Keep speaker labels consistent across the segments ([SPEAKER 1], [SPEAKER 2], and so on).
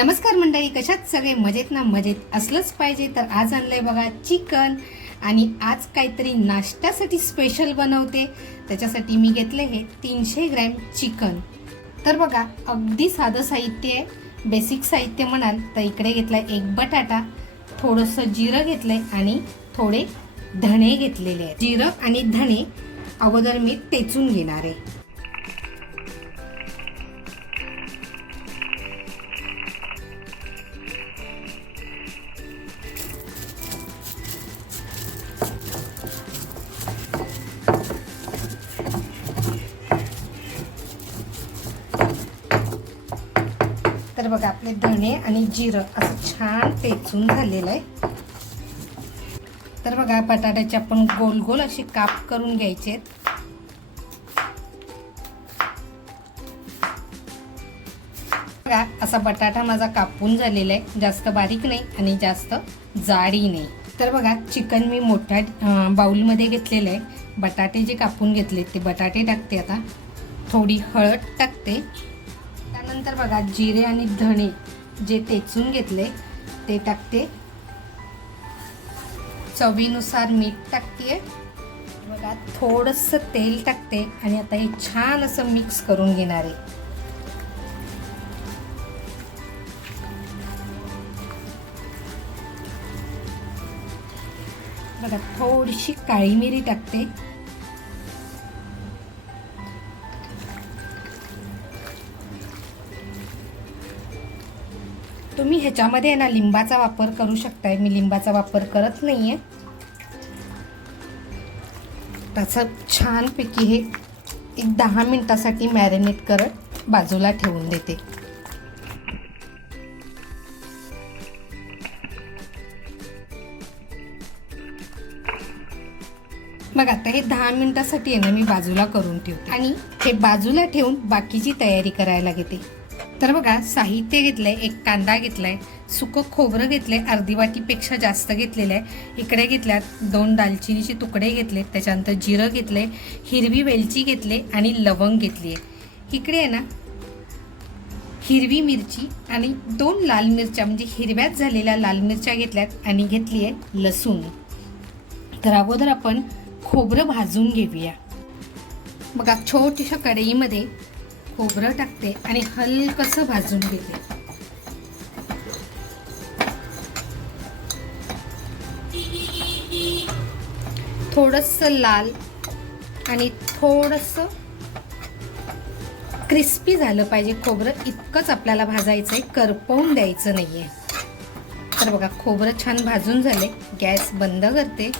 [SPEAKER 1] नमस्कार मंडळी कशात सगळे मजेत ना? मजेत असलंच पाहिजे. तर आज आणलंय बघा चिकन आणि आज काहीतरी नाश्त्यासाठी स्पेशल बनवते. त्याच्यासाठी मी घेतले हे तीनशे ग्रॅम चिकन. तर बघा अगदी साधं साहित्य आहे. बेसिक साहित्य म्हणाल तर इकडे घेतलाय एक बटाटा थोडंसं जिरं घेतलंय आणि थोडे धणे घेतलेले आहेत. जिरं आणि धणे अगोदर मी तेचून घेणार आहे. तर बघा आपले धणे आणि जिरं असं छान पेचून झालेलं आहे. तर बघा बटाट्याचे आपण गोल गोल असे काप करून घ्यायचे आहेत. बघा असा बटाटा माझा कापून झालेला आहे. जास्त बारीक नाही आणि जास्त जाडी नाही. तर बघा चिकन मी मोठ्या बाऊलमध्ये बाउलमध्ये घेतलेलं आहे. बटाटे जे कापून घेतले ते बटाटे टाकते आता. थोडी हळद टाकते. त्यानंतर बघा जिरे आणि धणे जे तेचून घेतले ते टाकते. चवीनुसार मीठ टाकते. बघा थोडंसं तेल टाकते आणि आता हे छान असं मिक्स करून घेणार आहे. बघा थोडीशी काळी मिरी टाकते. तुम्ही ह्याच्यामध्ये ना लिंबाचा वापर करू शकताय. मी लिंबाचा वापर करत नाहीये. त्याचं छानपैकी हे एक दहा मिनिटासाठी मॅरिनेट करत बाजूला ठेवून देते. मग आता हे दहा मिनिटासाठी आहे ना मी बाजूला करून ठेवते. आणि हे बाजूला ठेवून बाकीची तयारी करायला घेते. तर बघा साहित्य घेतलंय एक कांदा घेतलाय सुकं खोबरं घेतलंय अर्धी वाटीपेक्षा जास्त घेतलेलं आहे इकडे घेतल्यात दोन दालचिनीचे तुकडे घेतले त्याच्यानंतर जिरं घेतले हिरवी वेलची घेतले आणि लवंग घेतली आहे. इकडे आहे ना हिरवी मिरची आणि दोन लाल मिरच्या म्हणजे हिरव्याच झालेल्या लाल मिरच्या घेतल्यात आणि घेतली आहे लसूण. तर अगोदर आपण खोबरं भाजून घेऊया. बघा छोट्याशा कढईमध्ये खोबरं टाकते आणि हलकसं भाजून घेते. थोडंसं लाल आणि थोडंसं क्रिस्पी झालं पाहिजे खोबरं. इतकंच आपल्याला भाजायचं आहे करपवून द्यायचं नाहीये. तर बघा खोबरं छान भाजून झाले. गॅस बंद करते.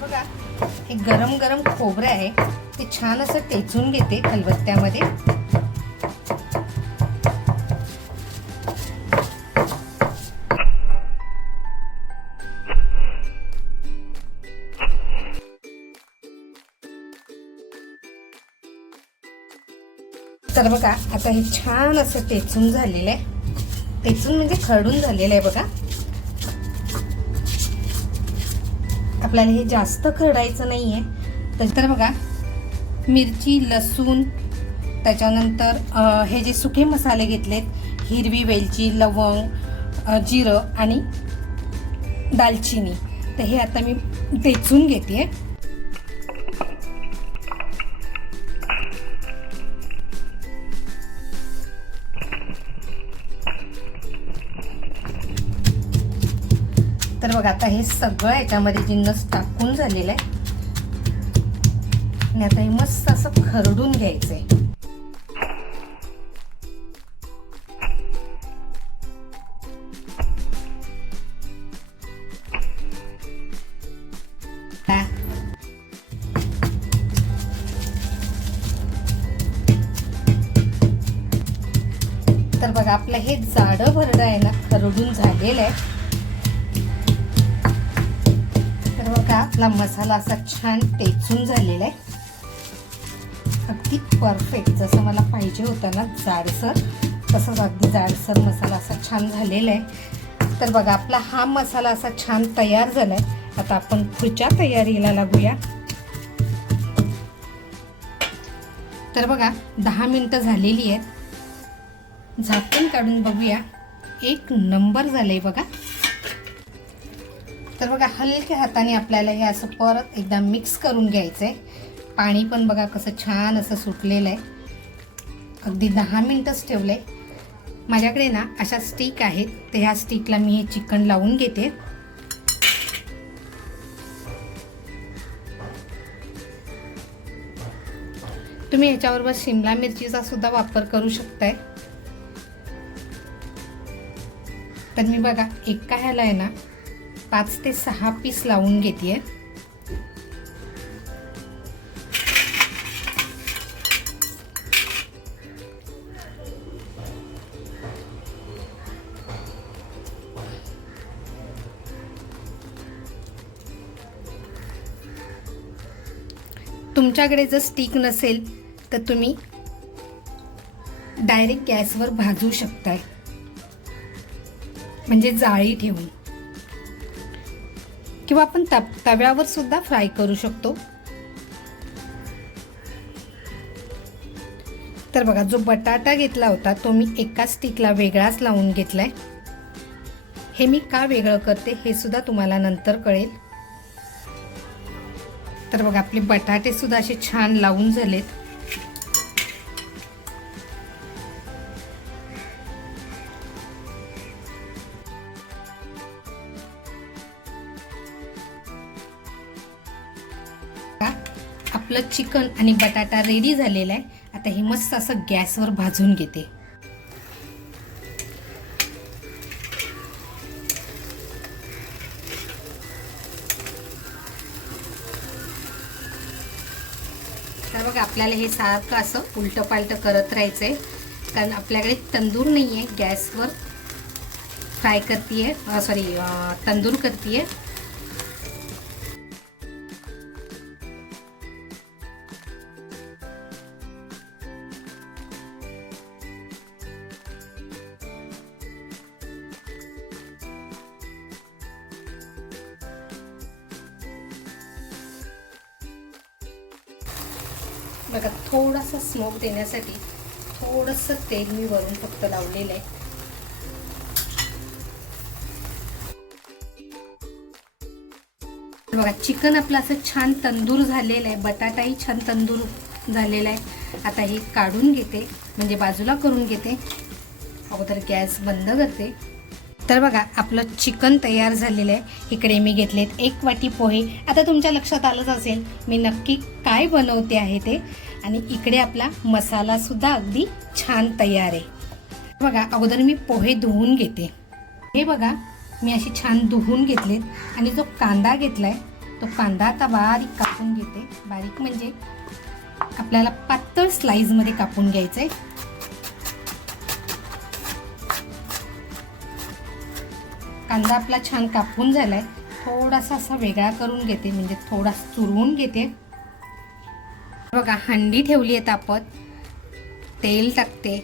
[SPEAKER 1] बघा हे गरम गरम खोबरं आहे. ते छान असं टेचून घेते खलबत्त्यामध्ये तर बघा आता हे छान असं टेचून झालेलं आहे. टेचून म्हणजे खडून झालेलं आहे बघा. आपल्याला हे जास्त खरडायचं नाही आहे तर तर बघा मिरची लसूण त्याच्यानंतर हे जे सुके मसाले घेतलेत हिरवी वेलची लवंग जिरं आणि दालचिनी. तर हे आता मी टेचून घेते तर बघा आता हे सगळं याच्यामध्ये जिन्नस टाकून झालेलं आहे आणि आता हे मस्त असं खरडून घ्यायचंय. तर बघा आपलं हे जाडं भरडं आहे ना खरडून झालेलं आहे. आता आपला मसाला असा छान टेचून झालेला आहे. अगदी परफेक्ट जसं मला पाहिजे होतं ना जाडसर तसंच अगदी जाडसर मसाला असा छान झालेला आहे. तर बघा आपला हा मसाला असा छान तयार झाला आहे आता आपण पुढच्या तयारीला लागूया. तर बघा दहा मिनटं झालेली आहेत. झाकून काढून बघूया. एक नंबर झालंय बघा. तर बघा हलक्या हाताने आपल्याला हे असं परत एकदा मिक्स करून घ्यायचं आहे पाणी पण बघा कसं छान असं सुटलेलं आहे. अगदी दहा मिनटंच ठेवलं आहे माझ्याकडे ना अशा स्टिक आहेत. तर ह्या स्टिकला मी हे चिकन लावून घेते. तुम्ही ह्याच्याबरोबर शिमला मिरचीचा सुद्धा वापर करू शकताय. तर मी बघा एका ह्याला आहे ना पाच ते सहा पीस लावून घेते तुमच्याकडे जर स्टिक नसेल तर तुम्ही डायरेक्ट गॅसवर भाजू शकताय. म्हणजे जाळी ठेवून. किंवा आपण तप तव्यावर सुद्धा फ्राय करू शकतो. तर बघा जो बटाटा घेतला होता तो मी एका स्टिकला वेगळाच लावून घेतलाय. हे मी का वेगळं करते हे सुद्धा तुम्हाला नंतर कळेल. तर बघा आपले बटाटे सुद्धा असे छान लावून झालेत. आपलं चिकन आणि बटाटा रेडी झालेला आहे. आता हे मस्त असं गॅसवर भाजून घेते. तर बघा आपल्याला हे सारखं असं उलटं पालटं करत राहायचं आहे कारण आपल्याकडे तंदूर नाही आहे गॅसवर फ्राय करते सॉरी तंदूर करते बघा थोडासा स्मोक देण्यासाठी थोडंसं तेल मी वरून फक्त लावलेलं आहे. बघा चिकन आपलं असं छान तंदूर झालेलं आहे बटाटाही छान तंदूर झालेला आहे. आता हे काढून घेते म्हणजे बाजूला करून घेते. अगोदर गॅस बंद करते. तर बघा आपलं चिकन तयार झालेलं आहे. इकडे मी घेतलेत एक वाटी पोहे. आता तुमच्या लक्षात आलंच असेल मी नक्की काय बनवते आहे ते. आणि इकडे आपला मसाला सुद्धा अगदी छान तयार आहे. बघा अगोदर मी पोहे धुवून घेते. हे बघा मी अशी छान धुवून घेतलेत आणि जो कांदा घेतलाय तो कांदा आता बारीक कापून घेते. बारीक म्हणजे आपल्याला पातळ स्लाईजमध्ये कापून घ्यायचं आहे कांदा आपला छान कापून झालाय. थोडासा असा वेगळा करून घेते म्हणजे थोडा चुरवून घेते. बघा हंडी ठेवली आहे तापत. तेल टाकते.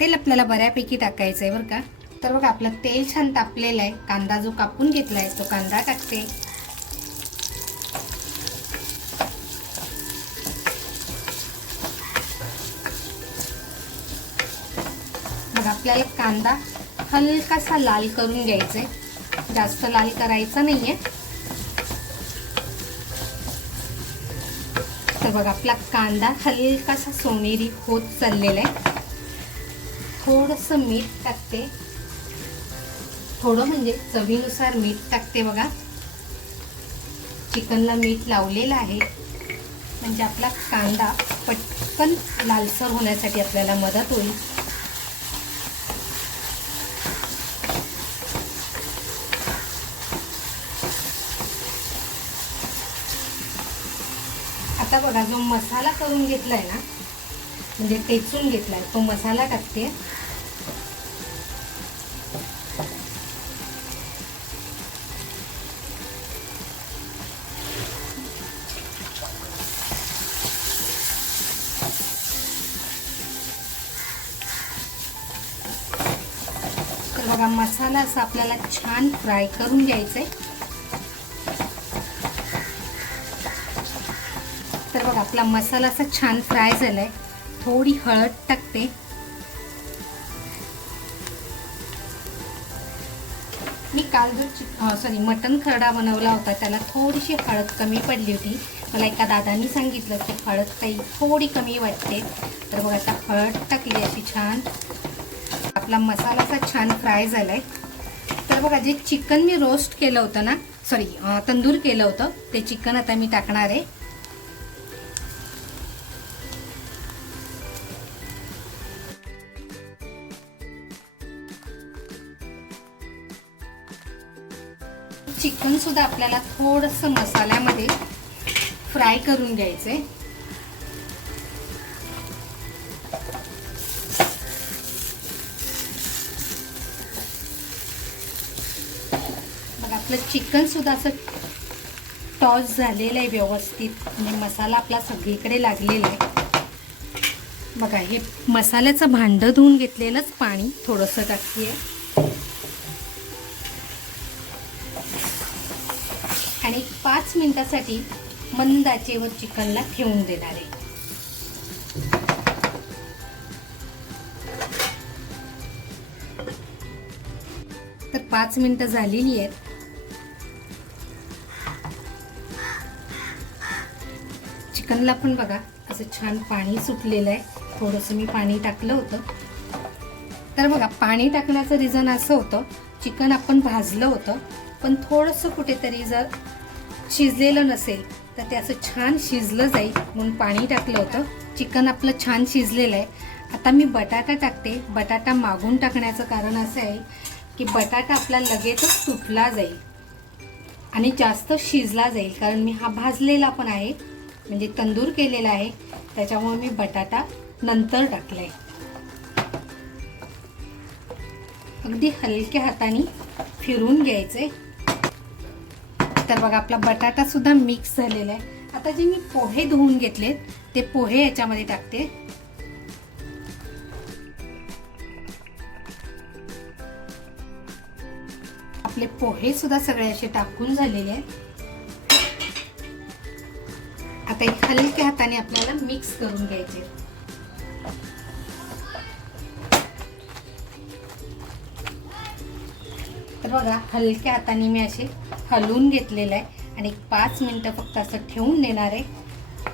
[SPEAKER 1] तेल आपल्याला बऱ्यापैकी टाकायचं आहे बरं का. तर बघा आपलं तेल छान तापलेलं आहे. कांदा जो कापून घेतला आहे तो कांदा टाकते. बघा आपल्याला कांदा हलकासा लाल करून घ्यायचा आहे जास्त लाल करायचा नाहीये. तर बघा आपला कांदा हलकासा सोनेरी होत चाललेला आहे थोडंसं मीठ टाकते. थोडं म्हणजे चवीनुसार मीठ टाकते बघा. चिकनला मीठ लावलेलं आहे. म्हणजे आपला कांदा पटकन लालसर होण्यासाठी आपल्याला मदत होईल. आता बघा जो मसाला करून घेतलाय ना म्हणजे टेचून घेतलाय तो मसाला टाकते. तर बघा मसाला असा आपल्याला छान फ्राय करून घ्यायचा आहे आपला मसाला असा छान फ्राय झालाय. थोडी हळद टाकते. मी काल जो चिक सॉरी मटन खरडा बनवला होता. त्याला थोडीशी हळद कमी पडली होती. मला एका दादानी सांगितलं की हळद काही थोडी कमी वाटते. तर बघा आता हळद टाकली अशी छान. आपला मसाला असा छान फ्राय झालाय. तर बघा जे चिकन मी रोस्ट केलं होतं ना सॉरी तंदूर केलं होतं ते चिकन आता मी टाकणार आहे. सुद्धा आपल्याला थोडंसं मसाल्यामध्ये फ्राय करून घ्यायचंय. बघा आपलं चिकन सुद्धा असं टॉस झालेलं आहे व्यवस्थित. आणि मसाला आपला सगळीकडे लागलेला आहे. बघा हे मसाल्याचं भांडं धुवून घेतलेलंच पाणी थोडंसं टाकते पाच मिनिटासाठी मंद आचेवर चिकनला ठेवून देणार आहे. तर पाच मिनिटं झालेली आहेत. चिकनला पण बघा असं छान पाणी सुटलेलं आहे. थोडंसं मी पाणी टाकलं होतं. तर बघा पाणी टाकण्याचं रिझन असं होतं चिकन आपण भाजलं होतं पण थोडंसं कुठेतरी जर शिजलेलं नसेल तर ते असं छान शिजलं जाईल म्हणून पाणी टाकलं होतं. चिकन आपलं छान शिजलेलं आहे. आता मी बटाटा टाकते. बटाटा मागून टाकण्याचं कारण असं आहे की बटाटा आपला लगेचच तुटला जाईल आणि जास्त शिजला जाईल कारण मी हा भाजलेला पण आहे म्हणजे तंदूर केलेला आहे. त्याच्यामुळे मी बटाटा नंतर टाकलाय. अगदी हलक्या हाताने फिरून घ्यायचे तर बघा आपला बटाटा सुद्धा मिक्स झालेला आहे. आता जे मी पोहे धुवून घेतलेत ते पोहे याच्यामध्ये टाकते. आपले पोहे सुद्धा सगळे असे टाकून झालेले आहेत. आता हलक्या हाताने आपल्याला मिक्स करून घ्यायचे. तर बघा हलक्या हाताने मी असे हलवून घेतलेलं आहे आणि एक पाच मिनटं फक्त असं ठेवून देणार आहे.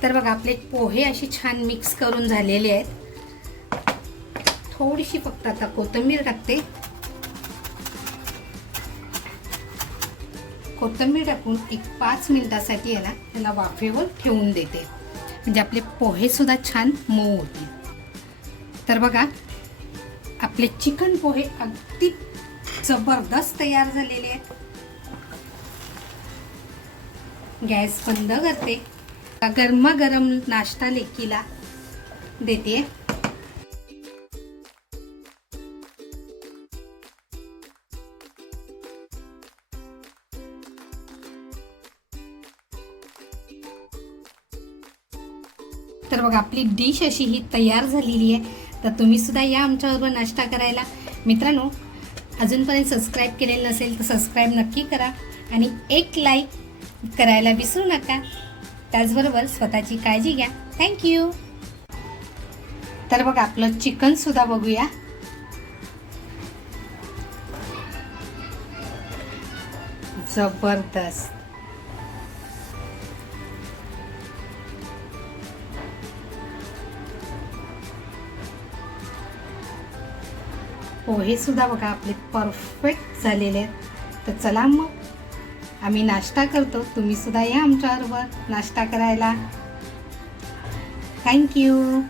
[SPEAKER 1] तर बघा आपले पोहे असे छान मिक्स करून झालेले आहेत. थोडीशी फक्त आता कोथिंबीर टाकते. कोथिंबीर टाकून एक पाच मिनिटासाठी याला त्याला वाफेवर ठेवून देते. म्हणजे आपले पोहेसुद्धा छान मऊ होतील. तर बघा आपले चिकन पोहे अगदी जबरदस्त तयार झालेले आहेत. गॅस बंद करते. गरमागरम नाश्ता लेकीला देते. तर बघा आपली डिश अशी ही तयार झालेली आहे. तर तुम्ही सुद्धा या आमच्याबरोबर नाश्ता करायला. मित्रांनो अजूनपर्यंत सबस्क्राईब केलेलं नसेल तर सबस्क्राईब नक्की करा. आणि एक लाईक करायला विसरू नका. त्याचबरोबर स्वतःची काळजी घ्या. थँक्यू तर बघा आपलं चिकन सुद्धा बघूया. जबरदस्त. हो, पोहे सुद्धा बघा आपले परफेक्ट झालेले आहेत. तर चला मग. आम्ही नाश्ता करतो. तुम्ही सुद्धा या आमच्याबरोबर नाश्ता करायला. थँक्यू